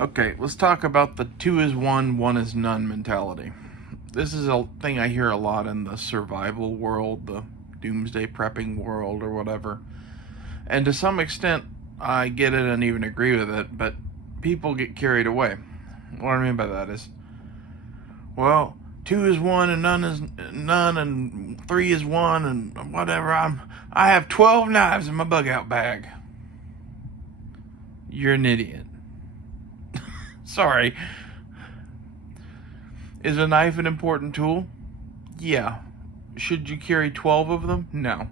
Okay, let's talk about the two is one is none mentality. This is a thing I hear a lot in the survival world, the doomsday prepping world, or whatever. And to some extent, I get it and even agree with it, but people get carried away. What I mean by that is, well, two is one and none is none, and three is one, and whatever. I have 12 knives in my bug out bag. You're an idiot. Sorry. Is a knife an important tool? Yeah. Should you carry 12 of them? No.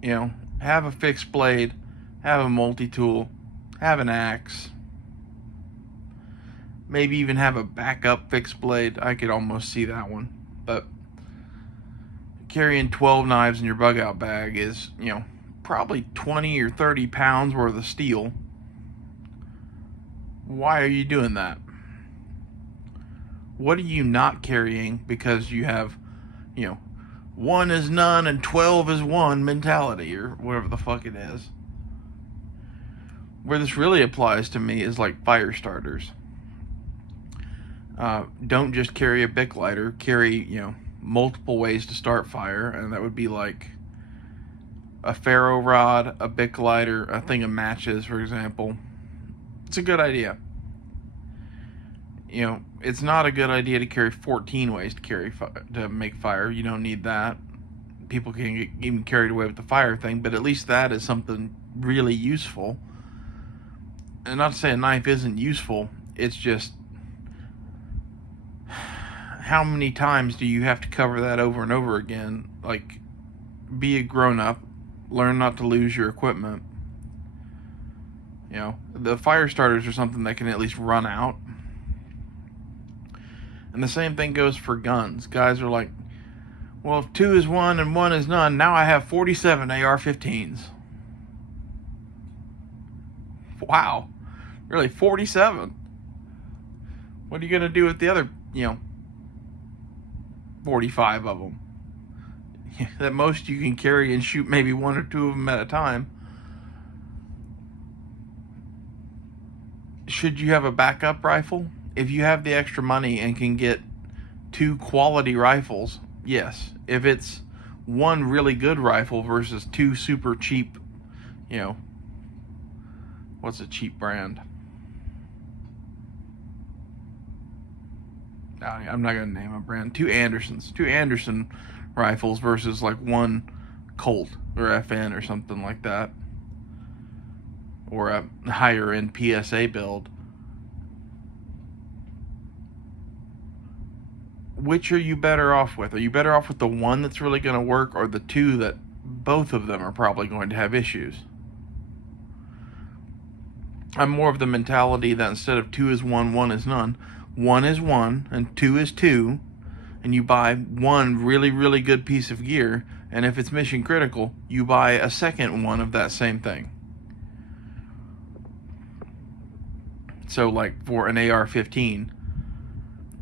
You know, have a fixed blade, have a multi-tool, have an axe, maybe even have a backup fixed blade. I could almost see that one. But carrying 12 knives in your bug out bag is, probably 20 or 30 pounds worth of steel. Why are you doing that? What are you not carrying because you have, one is none and 12 is one mentality, or whatever the fuck it is? Where this really applies to me is like fire starters. Don't just carry a Bic lighter. Carry, multiple ways to start fire, and that would be like a ferro rod, a Bic lighter, a thing of matches, for example. It's a good idea. It's not a good idea to carry 14 ways to make fire. You don't need that. People can get even carried away with the fire thing, but at least that is something really useful. And not to say a knife isn't useful, it's just how many times do you have to cover that over and over again? Like, be a grown-up, learn not to lose your equipment. The fire starters are something that can at least run out. And the same thing goes for guns. Guys are like, well, if two is one and one is none, now I have 47 AR-15s. Wow. Really, 47? What are you going to do with the other, 45 of them? At most you can carry and shoot maybe one or two of them at a time. Should you have a backup rifle? If you have the extra money and can get 2 quality rifles, yes. If it's one really good rifle versus 2 super cheap, what's a cheap brand? I'm not going to name a brand. 2 Anderson rifles versus like 1 Colt or FN or something like that. Or a higher end PSA build. Which are you better off with? Are you better off with the one that's really going to work, or the 2 that both of them are probably going to have issues? I'm more of the mentality that instead of 2 is one is none, 1 is 1 and 2 is 2, and you buy one really, really good piece of gear, and if it's mission critical, you buy a second one of that same thing. So like for an AR-15,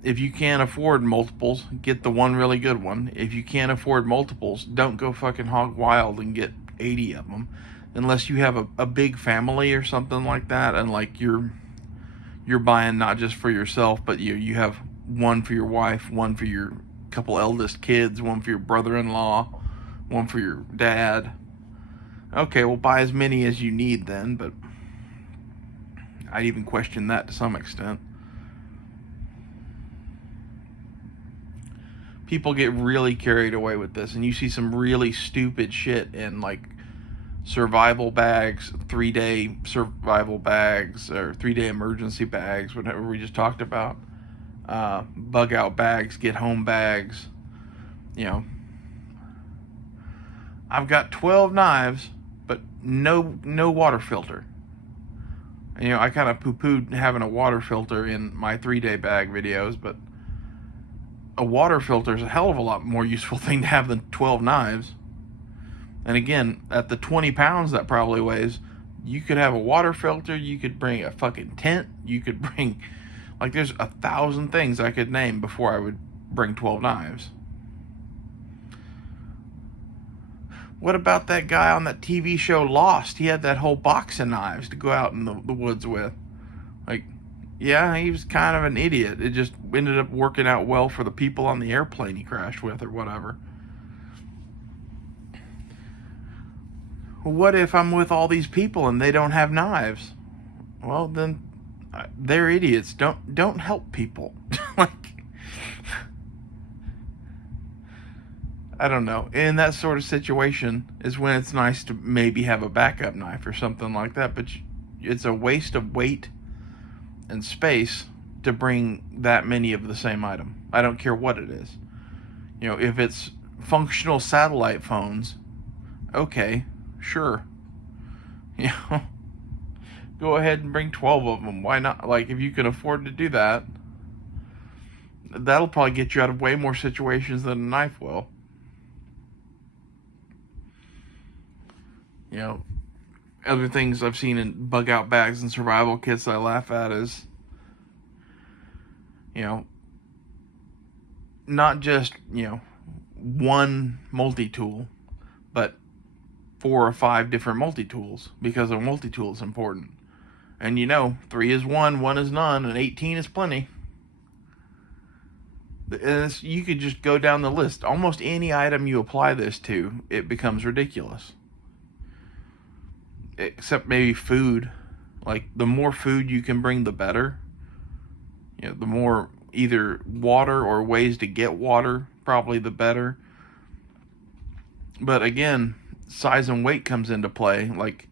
if you can't afford multiples, get the one really good one. If you can't afford multiples, don't go fucking hog wild and get 80 of them. Unless you have a big family or something like that, and like you're buying not just for yourself, but you have one for your wife, one for your couple eldest kids, one for your brother-in-law, one for your dad. Okay, well, buy as many as you need then, but I'd even question that to some extent. People get really carried away with this, and you see some really stupid shit in like survival bags, 3-day survival bags, or 3-day emergency bags, whatever we just talked about. Bug out bags, get home bags. I've got 12 knives, but no water filter. I kind of poo-pooed having a water filter in my 3-day bag videos, but a water filter is a hell of a lot more useful thing to have than 12 knives. And again, at the 20 pounds that probably weighs, you could have a water filter, you could bring a fucking tent, you could bring, like, there's 1,000 things I could name before I would bring 12 knives. What about that guy on that TV show Lost? He had that whole box of knives to go out in the woods with. Like, yeah, he was kind of an idiot. It just ended up working out well for the people on the airplane he crashed with or whatever. What if I'm with all these people and they don't have knives? Well, then they're idiots. Don't help people. Like, I don't know. In that sort of situation is when it's nice to maybe have a backup knife or something like that, but it's a waste of weight and space to bring that many of the same item. I don't care what it is. You know, if it's functional satellite phones, okay, sure. You know, go ahead and bring 12 of them. Why not? Like, if you can afford to do that, that'll probably get you out of way more situations than a knife will. You know, other things I've seen in bug out bags and survival kits I laugh at is, you know, not just, you know, one multi-tool, but 4 or 5 different multi-tools, because a multi-tool is important. And you know, 3 is 1, 1 is none, and 18 is plenty. And you could just go down the list. Almost any item you apply this to, it becomes ridiculous. Except maybe food. Like, the more food you can bring, the better. You know, the more either water or ways to get water, probably the better. But again, size and weight comes into play. Like,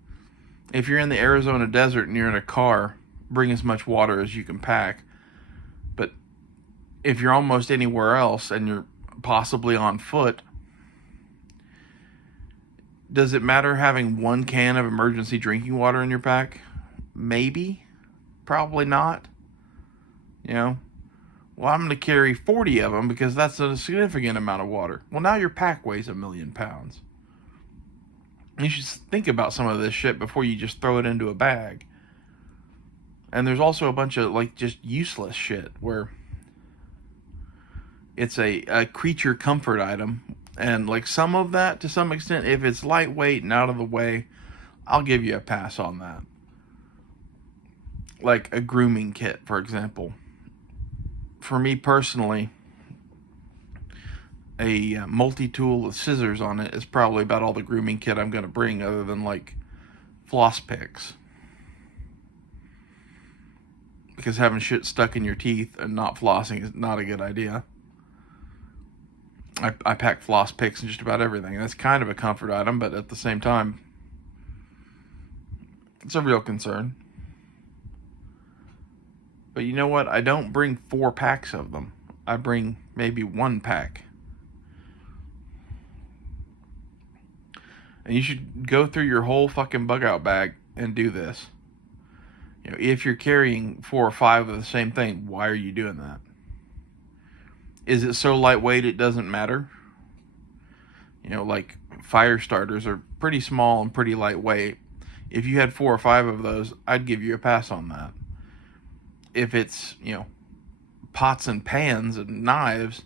if you're in the Arizona desert and you're in a car, bring as much water as you can pack. But if you're almost anywhere else and you're possibly on foot, does it matter having 1 can of emergency drinking water in your pack? Maybe. Probably not. You know? Well, I'm going to carry 40 of them because that's a significant amount of water. Well, now your pack weighs 1,000,000 pounds. You should think about some of this shit before you just throw it into a bag. And there's also a bunch of, like, just useless shit where it's a creature comfort item. And, like, some of that, to some extent, if it's lightweight and out of the way, I'll give you a pass on that. Like a grooming kit, for example. For me personally, a multi-tool with scissors on it is probably about all the grooming kit I'm going to bring, other than, like, floss picks. Because having shit stuck in your teeth and not flossing is not a good idea. I pack floss picks and just about everything. That's kind of a comfort item, but at the same time, it's a real concern. But you know what? I don't bring 4 packs of them. I bring maybe 1 pack. And you should go through your whole fucking bug out bag and do this. You know, if you're carrying 4 or 5 of the same thing, why are you doing that? Is it so lightweight it doesn't matter? You know, like, fire starters are pretty small and pretty lightweight. If you had 4 or 5 of those, I'd give you a pass on that. If it's, you know, pots and pans and knives,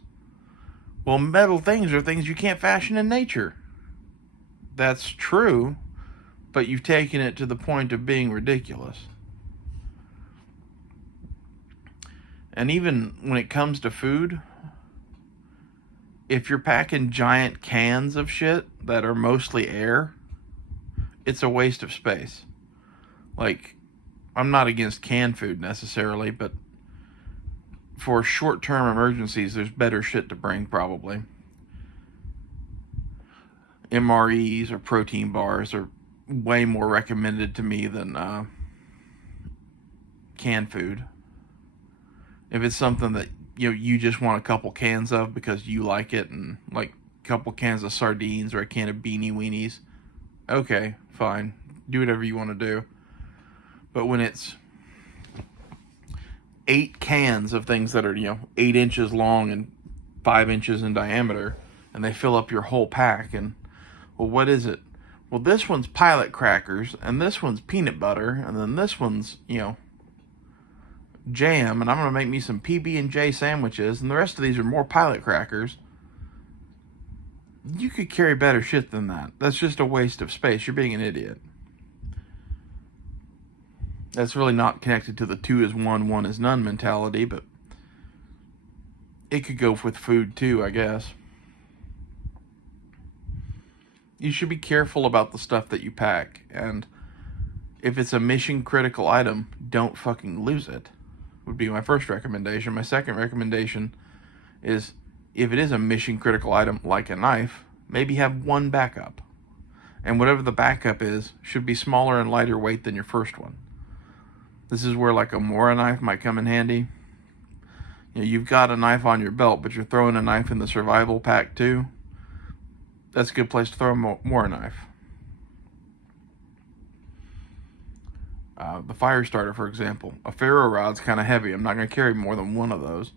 well, metal things are things you can't fashion in nature. That's true, but you've taken it to the point of being ridiculous. And even when it comes to food, if you're packing giant cans of shit that are mostly air, it's a waste of space. Like, I'm not against canned food necessarily, but for short-term emergencies, there's better shit to bring, probably. MREs or protein bars are way more recommended to me than canned food. If it's something that you just want a couple cans of because you like it, and like a couple cans of sardines or a can of Beanie Weenies, okay, fine. Do whatever you want to do. But when it's 8 cans of things that are, 8 inches long and 5 inches in diameter, and they fill up your whole pack, and, well, what is it? Well, this one's Pilot crackers, and this one's peanut butter, and then this one's, jam, and I'm going to make me some PB&J sandwiches, and the rest of these are more Pilot crackers. You could carry better shit than that. That's just a waste of space. You're being an idiot. That's really not connected to the 2 is 1, 1 is none mentality, but it could go with food too, I guess. You should be careful about the stuff that you pack, and if it's a mission critical item, don't fucking lose it, would be my first recommendation. My second recommendation is, if it is a mission critical item like a knife, maybe have one backup. And whatever the backup is, should be smaller and lighter weight than your first one. This is where like a Mora knife might come in handy. You know, you've got a knife on your belt, but you're throwing a knife in the survival pack too. That's a good place to throw a Mora knife. The fire starter, for example. A ferro rod's kind of heavy. I'm not going to carry more than one of those.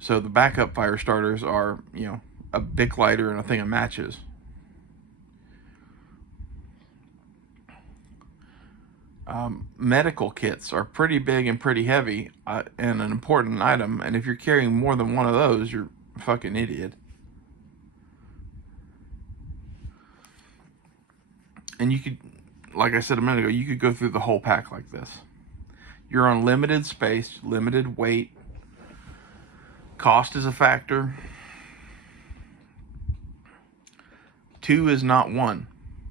So the backup fire starters are, you know, a Bic lighter and a thing of matches. Medical kits are pretty big and pretty heavy and an important item. And if you're carrying more than one of those, you're a fucking idiot. And you could, like I said a minute ago, you could go through the whole pack like this. You're on limited space, limited weight. Cost is a factor. 2 is not 1.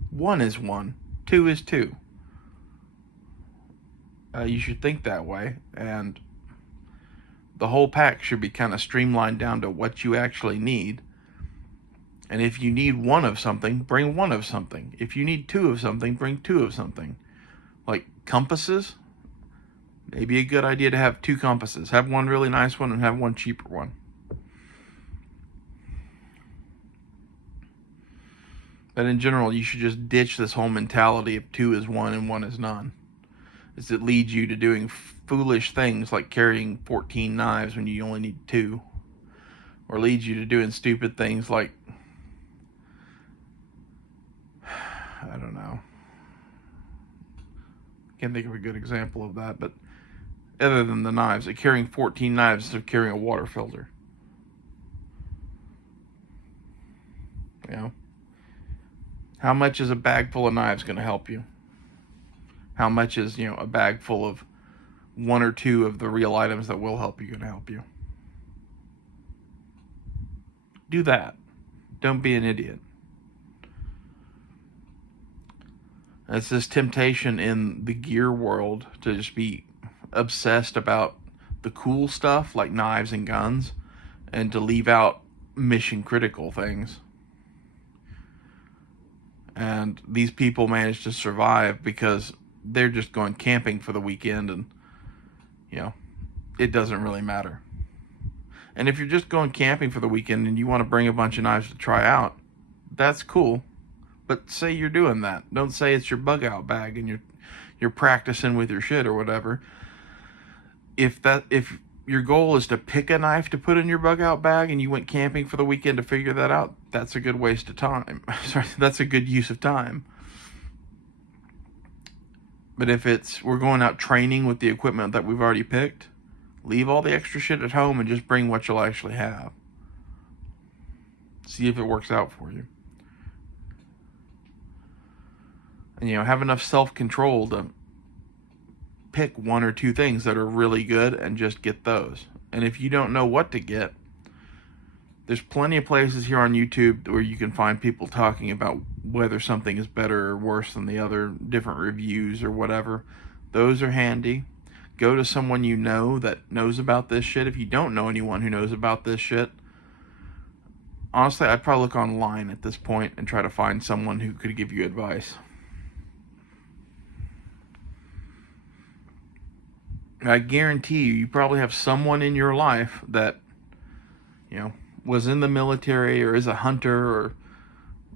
1 is 1. 2 is 2. You should think that way, and the whole pack should be kind of streamlined down to what you actually need. And if you need one of something, bring one of something. If you need 2 of something, bring 2 of something. Like compasses, maybe a good idea to have 2 compasses. Have one really nice one and have one cheaper one. But in general, you should just ditch this whole mentality of 2 is 1 and 1 is none. As it leads you to doing foolish things like carrying 14 knives when you only need 2. Or leads you to doing stupid things like, I don't know. Can't think of a good example of that, but other than the knives, like carrying 14 knives instead of carrying a water filter. You know? How much is a bag full of knives going to help you? How much is, you know, a bag full of 1 or 2 of the real items that will help you going to help you? Do that. Don't be an idiot. It's this temptation in the gear world to just be obsessed about the cool stuff like knives and guns and to leave out mission critical things. And these people manage to survive because they're just going camping for the weekend, and, you know, it doesn't really matter. And if you're just going camping for the weekend and you want to bring a bunch of knives to try out, that's cool. But say you're doing that. Don't say it's your bug out bag and you're practicing with your shit or whatever. If your goal is to pick a knife to put in your bug out bag and you went camping for the weekend to figure that out, that's a good waste of time. Sorry, that's a good use of time. But if we're going out training with the equipment that we've already picked, leave all the extra shit at home and just bring what you'll actually have. See if it works out for you. And, you know, have enough self-control to pick 1 or 2 things that are really good and just get those. And if you don't know what to get, there's plenty of places here on YouTube where you can find people talking about whether something is better or worse than the other, different reviews or whatever. Those are handy. Go to someone you know that knows about this shit. If you don't know anyone who knows about this shit, honestly, I'd probably look online at this point and try to find someone who could give you advice. I guarantee you probably have someone in your life that, you know, was in the military or is a hunter or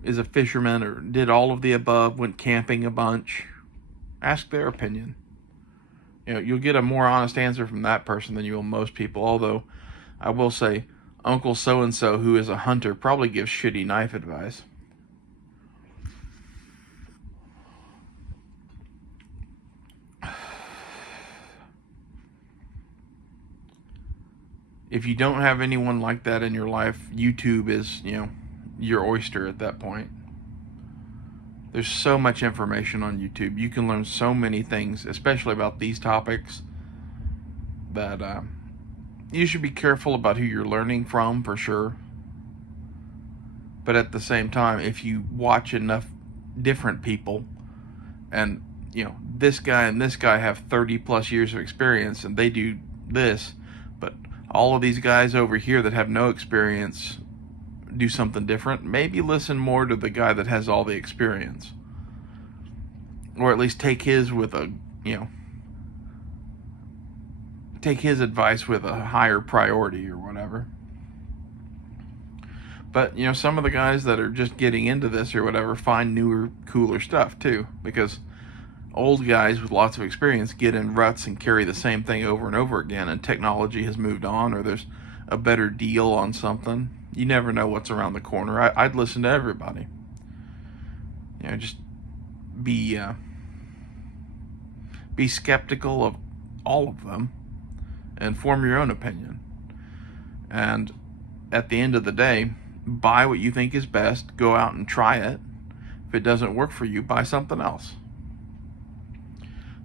is a fisherman or did all of the above, went camping a bunch. Ask their opinion. You know, you'll get a more honest answer from that person than you will most people. Although, I will say, Uncle So-and-so, who is a hunter, probably gives shitty knife advice. If you don't have anyone like that in your life, YouTube is, you know, your oyster at that point. There's so much information on YouTube. You can learn so many things, especially about these topics, that you should be careful about who you're learning from, for sure. But at the same time, if you watch enough different people, and this guy and this guy have 30 plus years of experience and they do this, but all of these guys over here that have no experience do something different, maybe listen more to the guy that has all the experience, or at least take his advice with a higher priority or whatever. But some of the guys that are just getting into this or whatever find newer, cooler stuff too, because old guys with lots of experience get in ruts and carry the same thing over and over again, and technology has moved on, or there's a better deal on something. You never know what's around the corner. I'd listen to everybody. Just be skeptical of all of them and form your own opinion. And at the end of the day, buy what you think is best. Go out and try it. If it doesn't work for you, buy something else.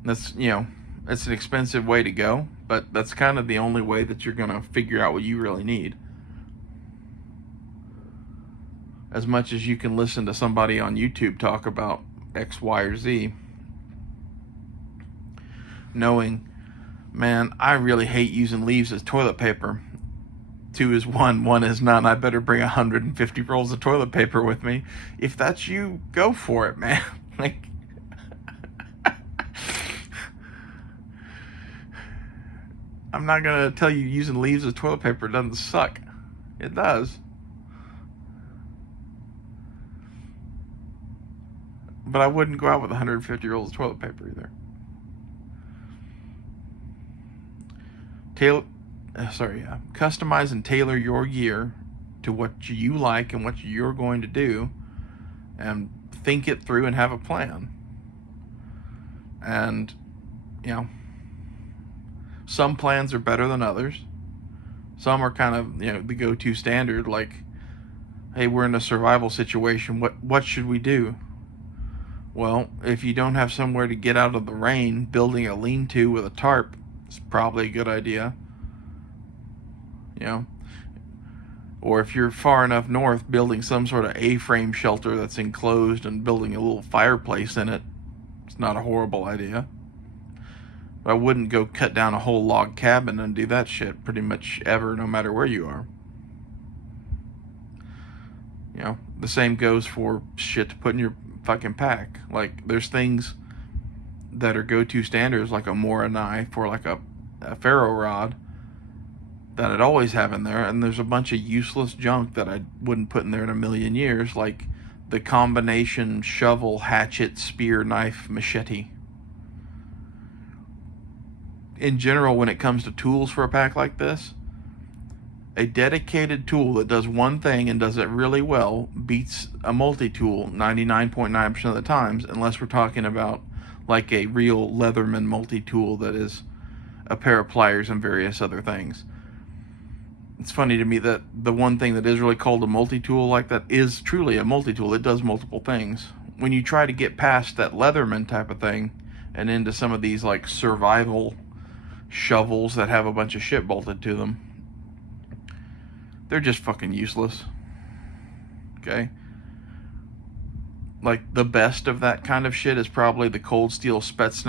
That's it's an expensive way to go, but that's kind of the only way that you're going to figure out what you really need. As much as you can listen to somebody on YouTube talk about X, Y, or Z, knowing, man, I really hate using leaves as toilet paper. 2 is 1, 1 is none. I better bring 150 rolls of toilet paper with me. If that's you, go for it, man. Like, I'm not gonna tell you using leaves as toilet paper doesn't suck. It does. But I wouldn't go out with 150 rolls of toilet paper either. Customize and tailor your gear to what you like and what you're going to do, and think it through and have a plan. And some plans are better than others. Some are kind of the go-to standard, like, hey, we're in a survival situation, what should we do? Well, if you don't have somewhere to get out of the rain, building a lean-to with a tarp is probably a good idea. Or if you're far enough north, building some sort of A-frame shelter that's enclosed and building a little fireplace in it, it's not a horrible idea. But I wouldn't go cut down a whole log cabin and do that shit pretty much ever, no matter where you are. The same goes for shit to put in your fucking pack. Like, there's things that are go-to standards, like a Mora knife or like a ferro rod, that I'd always have in there, and there's a bunch of useless junk that I wouldn't put in there in a million years, like the combination shovel, hatchet, spear, knife, machete. In general, when it comes to tools for a pack like this, a dedicated tool that does one thing and does it really well beats a multi-tool 99.9% of the times, unless we're talking about like a real Leatherman multi-tool that is a pair of pliers and various other things. It's funny to me that the one thing that is really called a multi-tool like that is truly a multi-tool. It does multiple things. When you try to get past that Leatherman type of thing and into some of these like survival shovels that have a bunch of shit bolted to them, they're just fucking useless. Okay? Like, the best of that kind of shit is probably the Cold Steel Spetsnaz